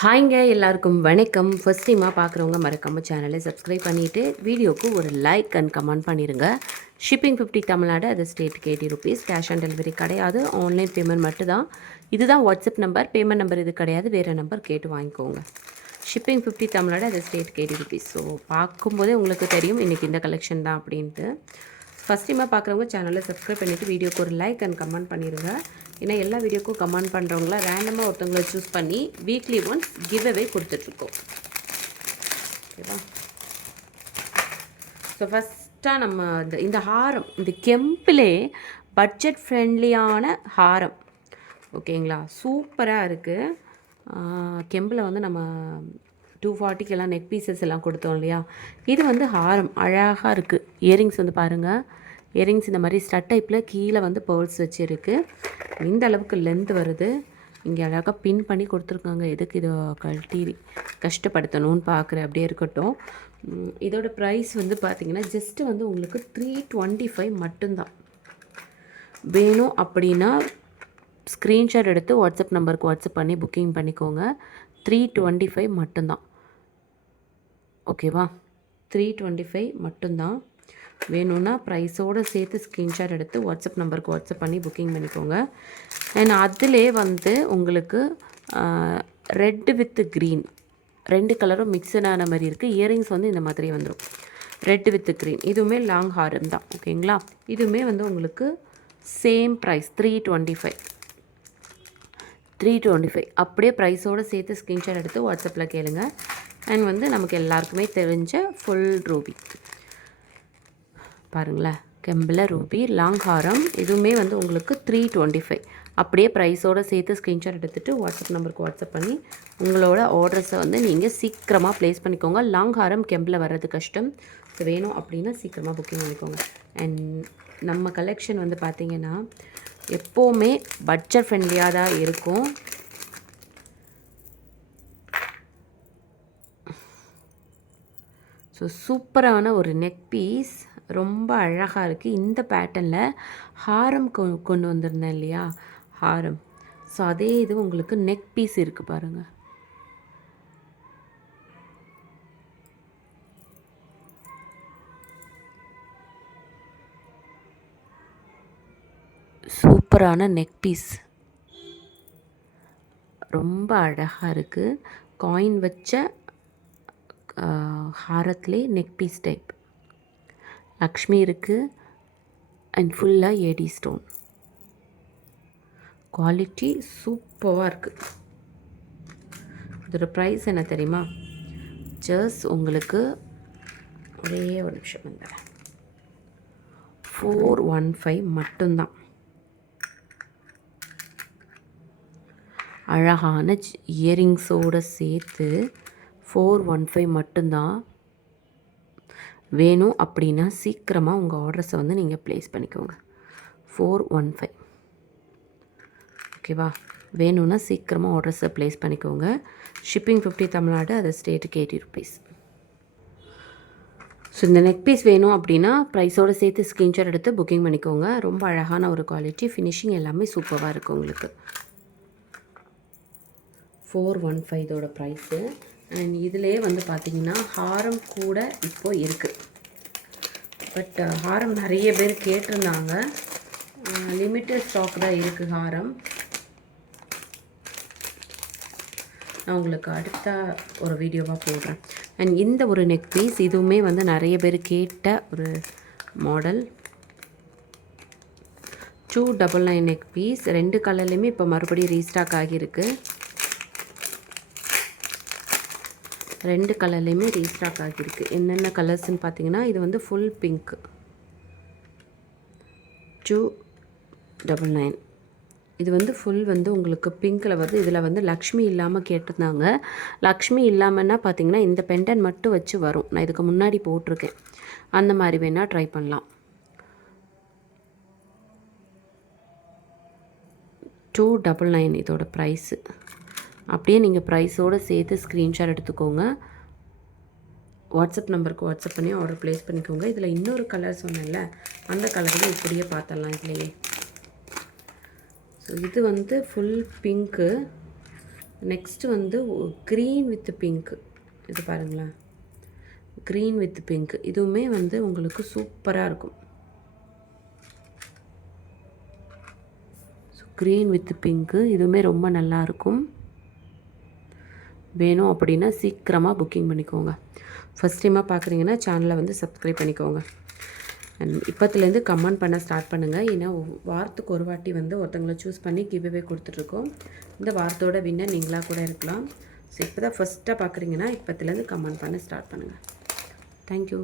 ஹாய்ங்க எல்லாருக்கும் வணக்கம். ஃபர்ஸ்ட் டைமாக பார்க்குறவங்க மறக்காம சேனலை சப்ஸ்கிரைப் பண்ணிவிட்டு வீடியோக்கு ஒரு லைக் அண்ட் கமெண்ட் பண்ணிடுங்க ஷிப்பிங் ஃபிஃப்டி தமிழ்நாடு அது ஸ்டேட்டுக்கு eighty rupees cash on delivery கிடையாது. ஆன்லைன் பேமெண்ட் மட்டும்தான். இதுதான் வாட்ஸ்அப் நம்பர் பேமெண்ட் நம்பர் இது கிடையாது. வேறு நம்பர் கேட்டு வாங்கிக்கோங்க. ஷிப்பிங் ஃபிஃப்டி தமிழ்நாடு அது ஸ்டேட்டுக்கு எயிட்டி ருபீஸ் ஸோ பார்க்கும்போதே உங்களுக்கு தெரியும் இன்றைக்கி இந்த கலெக்ஷன் தான் அப்படின்ட்டு. ஃபஸ்ட் டைமாக பார்க்குறவங்க சேனலை சப்ஸ்கிரைப் பண்ணிவிட்டு வீடியோக்கு ஒரு லைக் அண்ட் கமெண்ட் பண்ணிடுங்க ஏன்னா எல்லா வீடியோக்கும் கமெண்ட் பண்ணுறவங்கள ரேண்டமாக ஒருத்தவங்களை சூஸ் பண்ணி வீக்லி ஒன்ஸ் கிவ் அவே கொடுத்துட்ருக்கோம். ஓகேவா? ஸோ ஃபஸ்ட்டாக நம்ம இந்த இந்த ஹாரம் இந்த கெம்பிலே பட்ஜெட் ஃப்ரெண்ட்லியான ஹாரம். ஓகேங்களா? சூப்பராக இருக்குது கெம்பில் வந்து நம்ம டூ ஃபார்ட்டிக்கெல்லாம் நெக் பீசஸ் எல்லாம் கொடுத்தோம் இல்லையா? இது வந்து ஹாரம் அழகாக இருக்குது இயரிங்ஸ் வந்து பாருங்கள் இயரிங்ஸ் இந்த மாதிரி ஸ்டட் டைப்பில் கீழே வந்து பேர்ல்ஸ் வச்சுருக்கு. இந்த அளவுக்கு லென்த் வருது. இங்கே அழகாக பின் பண்ணி கொடுத்துருக்காங்க. எதுக்கு இதை கழட்டி கஷ்டப்படுத்தணும்னு பார்க்குறேன் அப்படியே இருக்கட்டும். இதோட ப்ரைஸ் வந்து பார்த்திங்கன்னா ஜஸ்ட்டு வந்து உங்களுக்கு த்ரீ டுவெண்ட்டி ஃபைவ் மட்டும்தான். வேணும் அப்படின்னா ஸ்க்ரீன்ஷாட் எடுத்து வாட்ஸ்அப் நம்பருக்கு வாட்ஸ்அப் பண்ணி புக்கிங் பண்ணிக்கோங்க. த்ரீ டுவெண்ட்டி ஃபைவ் மட்டும்தான். ஓகேவா த்ரீ டுவெண்ட்டி ஃபைவ் மட்டும்தான். வேணும்னா ப்ரைஸோடு சேர்த்து ஸ்க்ரீன்ஷாட் எடுத்து வாட்ஸ்அப் நம்பருக்கு வாட்ஸ்அப் பண்ணி புக்கிங் பண்ணிக்கோங்க. அண்ட் அதிலே வந்து உங்களுக்கு ரெட்டு வித்து க்ரீன் ரெண்டு கலரும் மிக்சட் ஆன மாதிரி இருக்குது இயரிங்ஸ் வந்து இந்த மாதிரி வந்துடும் ரெட் வித்து க்ரீன் இதுவுமே லாங் ஹாரம் தான். ஓகேங்களா இதுவுமே வந்து உங்களுக்கு same price three twenty five three twenty five அப்படியே ப்ரைஸோடு சேர்த்து ஸ்க்ரீன்ஷாட் எடுத்து வாட்ஸ்அப்பில் கேளுங்க. அண்ட் வந்து நமக்கு எல்லாருக்குமே தெரிஞ்ச ஃபுல் ரூபி பாருங்களேன். கெம்பில் ரூபி லாங் ஹாரம் இதுவுமே வந்து உங்களுக்கு த்ரீ டுவெண்ட்டி ஃபைவ் அப்படியே ப்ரைஸோடு சேர்த்து ஸ்க்ரீன்ஷாட் எடுத்துகிட்டு வாட்ஸ்அப் நம்பருக்கு வாட்ஸ்அப் பண்ணி உங்களோட ஆர்டர்ஸை வந்து நீங்கள் சீக்கிரமாக ப்ளேஸ் பண்ணிக்கோங்க. லாங் ஹாரம் கெம்பில் வர்றது கஷ்டம். ஸோ வேணும் அப்படின்னா சீக்கிரமாக புக்கிங் பண்ணிக்கோங்க. அண்ட் நம்ம கலெக்ஷன் வந்து பார்த்திங்கன்னா எப்போவுமே பட்ஜெட் ஃப்ரெண்ட்லியாக தான் இருக்கும். ஸோ சூப்பரான ஒரு நெக் பீஸ் ரொம்ப அழகாக இருக்குது இந்த பேட்டர்னில் ஹாரம் கொ கொண்டு வந்திருந்தேன் இல்லையா? ஹாரம். ஸோ அதே இது உங்களுக்கு நெக் பீஸ் இருக்குது பாருங்கள் சூப்பரான நெக் பீஸ் ரொம்ப அழகாக இருக்குது காயின் வச்ச ஹாரத்துலேயே நெக் பீஸ் டைப் லக்ஷ்மி இருக்குது அண்ட் ஃபுல்லாக ஏடி ஸ்டோன் குவாலிட்டி சூப்பராக இருக்குது இதோட ப்ரைஸ் என்ன தெரியுமா? ஜஸ் உங்களுக்கு ஒரே ஒரு நிமிஷம் வந்துடுறேன் ஃபோர் ஒன் ஃபைவ் மட்டும்தான். அழகான இயரிங்ஸோடு சேர்த்து ஃபோர் ஒன் ஃபைவ் மட்டும்தான். வேணும் அப்படின்னா சீக்கிரமாக உங்கள் ஆர்டர்ஸை வந்து நீங்கள் ப்ளேஸ் பண்ணிக்கோங்க. ஃபோர் ஒன் ஃபைவ் ஓகேவா வேணும்னா சீக்கிரமாக ஆர்டர்ஸை ப்ளேஸ் பண்ணிக்கோங்க. ஷிப்பிங் ஃபிஃப்டி தமிழ்நாடு அது ஸ்டேட்டுக்கு எயிட்டி ருபீஸ் ஸோ இந்த நெக் பீஸ் வேணும் அப்படின்னா ப்ரைஸோடு சேர்த்து ஸ்க்ரீன்ஷாட் எடுத்து புக்கிங் பண்ணிக்கோங்க. ரொம்ப அழகான ஒரு குவாலிட்டி ஃபினிஷிங் எல்லாமே சூப்பராக இருக்குது உங்களுக்கு. ஃபோர் ஒன் ஃபைவ் இதோட ப்ரைஸு இதிலே வந்து பார்த்திங்கன்னா ஹாரம் கூட இப்போது இருக்குது பட் uh, ஹாரம் நிறைய பேர் கேட்டிருந்தாங்க. Uh, லிமிட்டட் ஸ்டாக் தான் இருக்குது ஹாரம். நான் உங்களுக்கு அடுத்த ஒரு வீடியோவாக போடுறேன். அண்ட் இந்த ஒரு நெக் பீஸ் இதுவுமே வந்து நிறைய பேர் கேட்ட ஒரு model two double nine neck piece ரெண்டு கலர்லேயுமே இப்போ மறுபடியும் ரீஸ்டாக் ஆகியிருக்கு. ரெண்டு கலர்லேயுமே ரீஸ்டாக் ஆகியிருக்கு. என்னென்ன கலர்ஸ்ன்னு பார்த்தீங்கன்னா இது வந்து full pink two double nine இது வந்து ஃபுல் வந்து உங்களுக்கு பிங்க்கில் வருது. இதில் வந்து லக்ஷ்மி இல்லாமல் கேட்டிருந்தாங்க. லக்ஷ்மி இல்லாமன்னா பார்த்தீங்கன்னா இந்த பெண்டன் மட்டும் வச்சு வரும். நான் இதுக்கு முன்னாடி போட்டிருக்கேன். அந்த மாதிரி வேணால் ட்ரை பண்ணலாம். டூ டபுள் நைன் இதோட ப்ரைஸு அப்படியே நீங்கள் ப்ரைஸோடு சேர்த்து ஸ்க்ரீன்ஷாட் எடுத்துக்கோங்க. வாட்ஸ்அப் நம்பருக்கு வாட்ஸ்அப் பண்ணி ஆர்டர் ப்ளேஸ் பண்ணிக்கோங்க. இதில் இன்னொரு கலர் சொன்னேன்ல அந்த கலரில் இப்படியே பார்த்துடலாம் இதுலேயே ஸோ இது வந்து ஃபுல் பிங்க்கு நெக்ஸ்ட்டு வந்து க்ரீன் வித் பிங்க் இது பாருங்களேன். க்ரீன் வித் பிங்க் இதுவுமே வந்து உங்களுக்கு சூப்பராக இருக்கும். க்ரீன் வித் பிங்க்கு இதுவுமே ரொம்ப நல்லா இருக்கும். வேணும் அப்படின்னா சீக்கிரமாக புக்கிங் பண்ணிக்கோங்க. ஃபஸ்ட் டைமாக பார்க்குறீங்கன்னா சேனலை வந்து சப்ஸ்கிரைப் பண்ணிக்கோங்க. அண்ட் இப்போத்துலேருந்து கமெண்ட் பண்ண ஸ்டார்ட் பண்ணுங்கள் ஏன்னா வாரத்துக்கு ஒரு வாட்டி வந்து ஒருத்தங்களை சூஸ் பண்ணி கிவ்அவே கொடுத்துட்ருக்கோம். இந்த வாரத்தோட வின்னர் நீங்களாக கூட இருக்கலாம். ஸோ இப்போ தான் ஃபஸ்ட்டாக பார்க்குறீங்கன்னா இப்போத்துலேருந்து கமெண்ட் பண்ண ஸ்டார்ட் பண்ணுங்கள் தேங்க்யூ